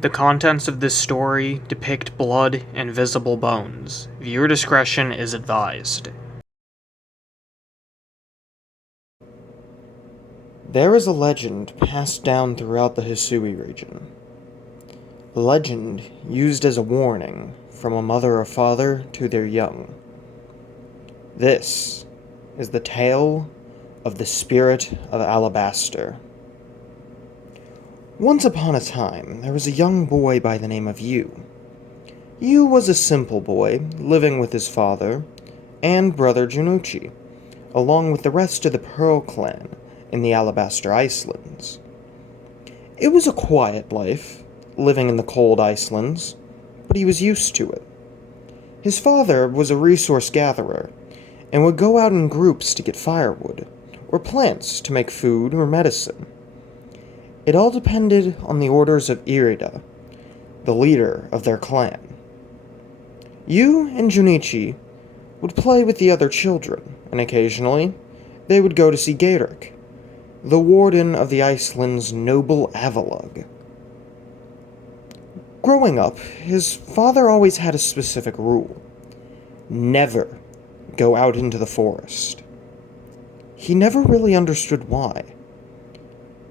The contents of this story depict blood and visible bones. Viewer discretion is advised. There is a legend passed down throughout the Hisui region. A legend used as a warning from a mother or father to their young. This is the tale of the Spirit of Alabaster. Once upon a time, there was a young boy by the name of Yu. Yu was a simple boy, living with his father and brother Junuchi, along with the rest of the Pearl clan in the Alabaster Icelands. It was a quiet life, living in the cold Icelands, but he was used to it. His father was a resource gatherer, and would go out in groups to get firewood, or plants to make food or medicine. It all depended on the orders of Irida, the leader of their clan. Yu and Junichi would play with the other children, and occasionally they would go to see Geirrik, the warden of the Iceland's noble Avalug. Growing up, his father always had a specific rule: never go out into the forest. He never really understood why.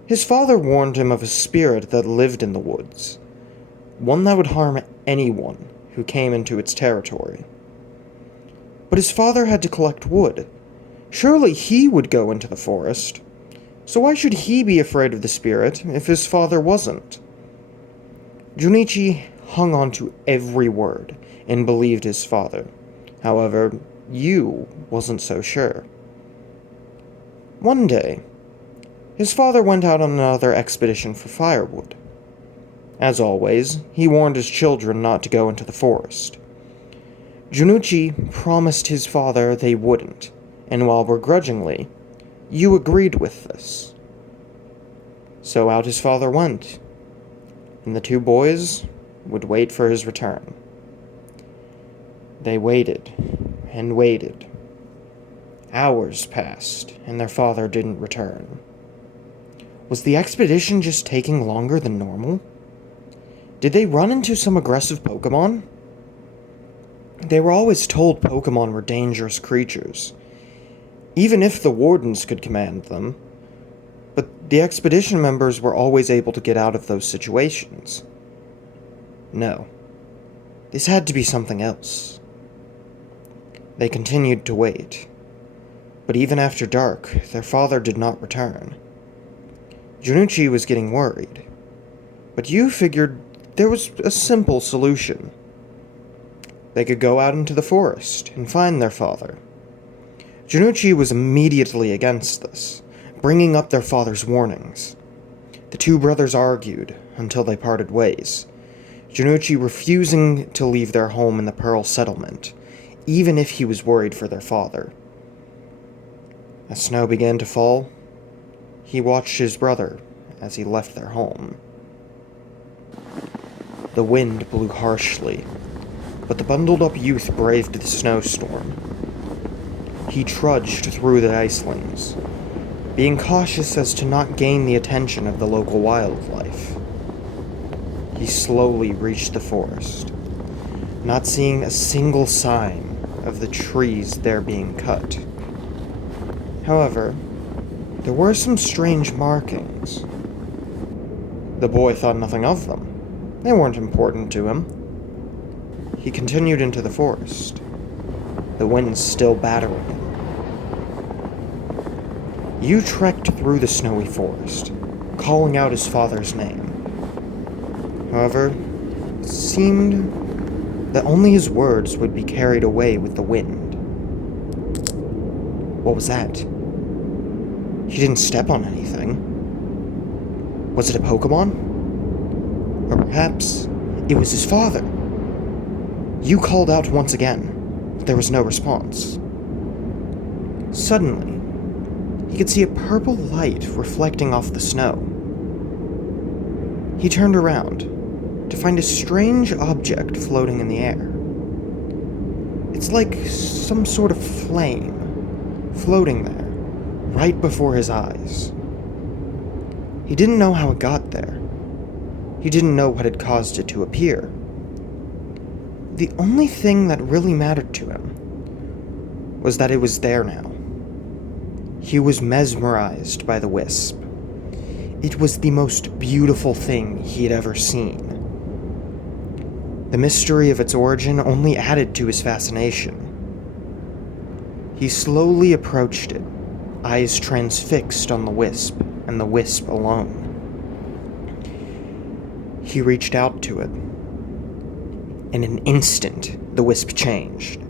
His father warned him of a spirit that lived in the woods, one that would harm anyone who came into its territory. But his father had to collect wood. Surely he would go into the forest. So why should he be afraid of the spirit if his father wasn't? Junichi hung on to every word and believed his father. However, Yu wasn't so sure. One day, his father went out on another expedition for firewood. As always, he warned his children not to go into the forest. Junichi promised his father they wouldn't, and while begrudgingly, Yu agreed with this. So out his father went, and the two boys would wait for his return. They waited and waited. Hours passed, and their father didn't return. Was the expedition just taking longer than normal? Did they run into some aggressive Pokemon? They were always told Pokemon were dangerous creatures, even if the wardens could command them, but the expedition members were always able to get out of those situations. No, this had to be something else. They continued to wait, but even after dark, their father did not return. Junichi was getting worried, but Yu figured there was a simple solution. They could go out into the forest and find their father. Junichi was immediately against this, bringing up their father's warnings. The two brothers argued until they parted ways, Junichi refusing to leave their home in the Pearl settlement, even if he was worried for their father. As snow began to fall, he watched his brother as he left their home. The wind blew harshly, but the bundled-up youth braved the snowstorm. He trudged through the icelands, being cautious as to not gain the attention of the local wildlife. He slowly reached the forest, not seeing a single sign of the trees there being cut. However, there were some strange markings. The boy thought nothing of them. They weren't important to him. He continued into the forest, the wind still battering him. Yu trekked through the snowy forest, calling out his father's name. However, it seemed that only his words would be carried away with the wind. What was that? He didn't step on anything. Was it a Pokemon? Or perhaps it was his father? Yu called out once again, but there was no response. Suddenly, he could see a purple light reflecting off the snow. He turned around to find a strange object floating in the air. It's like some sort of flame floating there, right before his eyes. He didn't know how it got there. He He didn't know what had caused it to appear. The only thing that really mattered to him was that it was there now. He was mesmerized by the wisp. It was the most beautiful thing he had ever seen. The mystery of its origin only added to his fascination. He slowly approached it, eyes transfixed on the wisp, and the wisp alone. He reached out to it. In an instant, the wisp changed.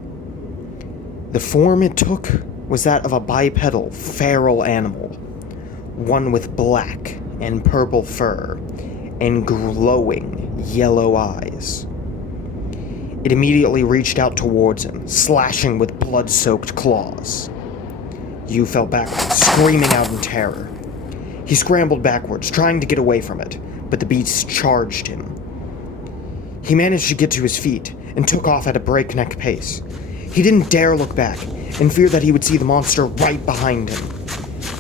The form it took was that of a bipedal, feral animal, one with black and purple fur and glowing yellow eyes. It immediately reached out towards him, slashing with blood-soaked claws. Yu fell backwards, screaming out in terror. He scrambled backwards, trying to get away from it, but the beast charged him. He managed to get to his feet and took off at a breakneck pace. He didn't dare look back, in fear that he would see the monster right behind him.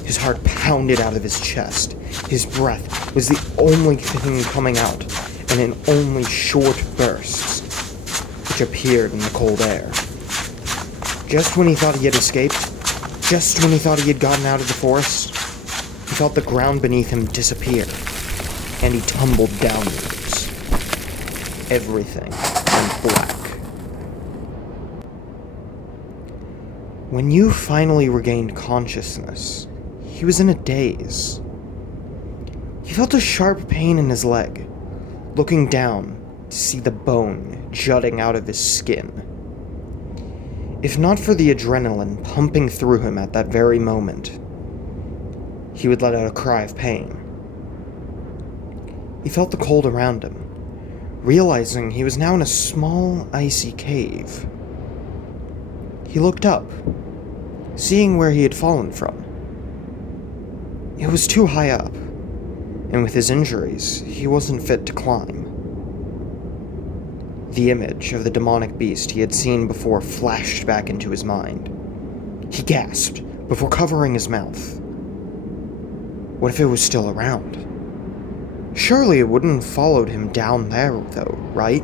His heart pounded out of his chest. His breath was the only thing coming out, and in only short bursts, which appeared in the cold air. Just when he thought he had escaped, just when he thought he had gotten out of the forest, he felt the ground beneath him disappear, and he tumbled downwards. Everything went black. When Yu finally regained consciousness, he was in a daze. He felt a sharp pain in his leg, looking down to see the bone jutting out of his skin. If not for the adrenaline pumping through him at that very moment, he would let out a cry of pain. He felt the cold around him, realizing he was now in a small, icy cave. He looked up, seeing where he had fallen from. It was too high up, and with his injuries, he wasn't fit to climb. The image of the demonic beast he had seen before flashed back into his mind. He gasped before covering his mouth. What if it was still around? Surely it wouldn't have followed him down there, though, right?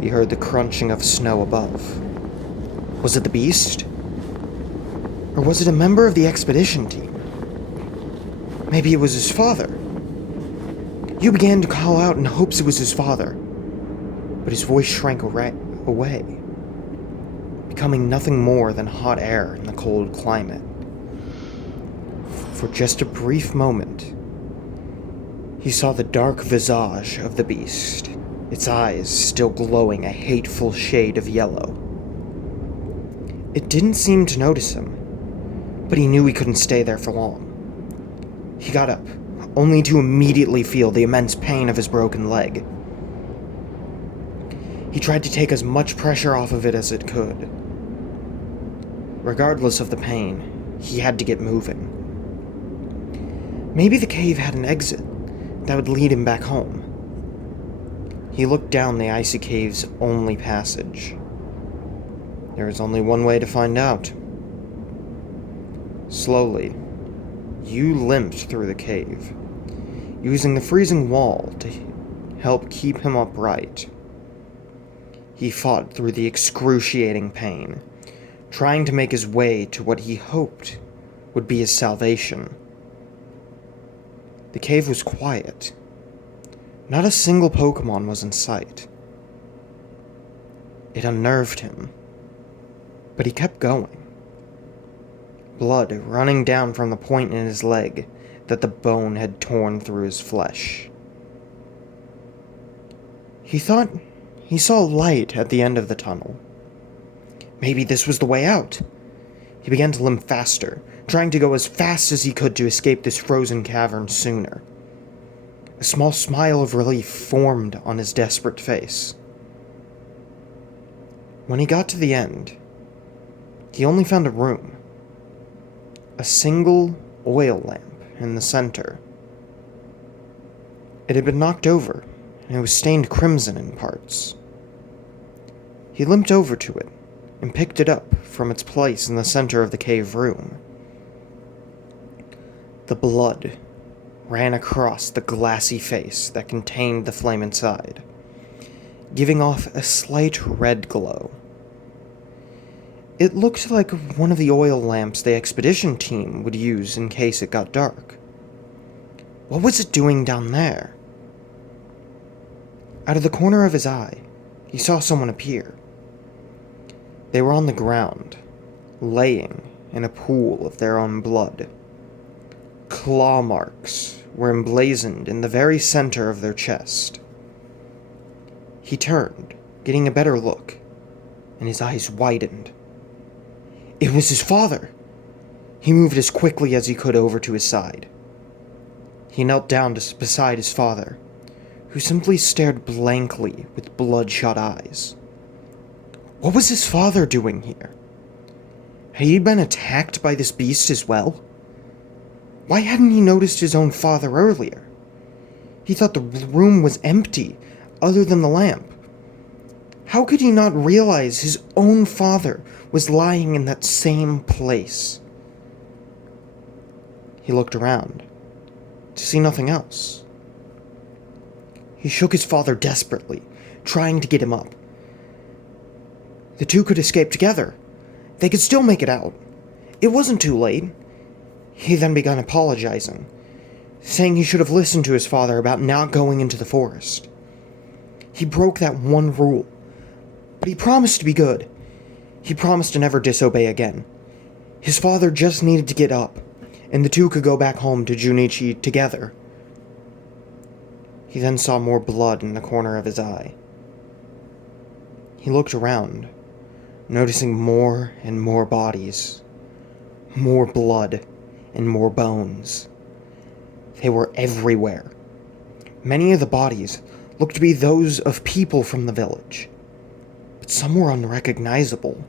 He heard the crunching of snow above. Was it the beast? Or was it a member of the expedition team? Maybe it was his father. Yu began to call out in hopes it was his father, but his voice shrank away, becoming nothing more than hot air in the cold climate. For just a brief moment, he saw the dark visage of the beast, its eyes still glowing a hateful shade of yellow. It didn't seem to notice him, but he knew he couldn't stay there for long. He got up, only to immediately feel the immense pain of his broken leg. He tried to take as much pressure off of it as it could. Regardless of the pain, he had to get moving. Maybe the cave had an exit that would lead him back home. He looked down the icy cave's only passage. There was only one way to find out. Slowly, Yu limped through the cave, using the freezing wall to help keep him upright. He fought through the excruciating pain, trying to make his way to what he hoped would be his salvation. The cave was quiet. Not a single Pokemon was in sight. It unnerved him, but he kept going. Blood running down from the point in his leg that the bone had torn through his flesh. He thought he saw light at the end of the tunnel. Maybe this was the way out. He began to limp faster, trying to go as fast as he could to escape this frozen cavern sooner. A small smile of relief formed on his desperate face. When he got to the end, he only found a room. A single oil lamp in the center. It had been knocked over, and it was stained crimson in parts. He limped over to it and picked it up from its place in the center of the cave room. The blood ran across the glassy face that contained the flame inside, giving off a slight red glow. It looked like one of the oil lamps the expedition team would use in case it got dark. What was it doing down there? Out of the corner of his eye, he saw someone appear. They were on the ground, laying in a pool of their own blood. Claw marks were emblazoned in the very center of their chest. He turned, getting a better look, and his eyes widened. It was his father! He moved as quickly as he could over to his side. He knelt down beside his father, who simply stared blankly with bloodshot eyes. What was his father doing here? Had he been attacked by this beast as well? Why hadn't he noticed his own father earlier? He thought the room was empty, other than the lamp. How could he not realize his own father was lying in that same place? He looked around, to see nothing else. He shook his father desperately, trying to get him up. The two could escape together. They could still make it out. It wasn't too late. He then began apologizing, saying he should have listened to his father about not going into the forest. He broke that one rule, but he promised to be good. He promised to never disobey again. His father just needed to get up, and the two could go back home to Junichi together. He then saw more blood in the corner of his eye. He looked around, noticing more and more bodies, more blood, and more bones. They were everywhere. Many of the bodies looked to be those of people from the village, but some were unrecognizable,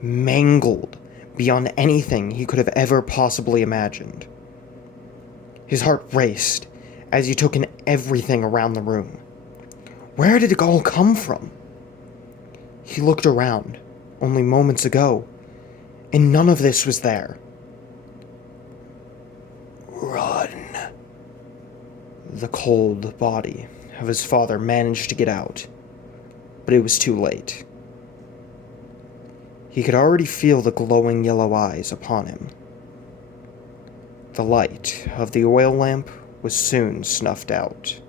mangled beyond anything he could have ever possibly imagined. His heart raced as he took in everything around the room. Where did it all come from? He looked around only moments ago, and none of this was there. Run. The cold body of his father managed to get out, but it was too late. He could already feel the glowing yellow eyes upon him. The light of the oil lamp was soon snuffed out.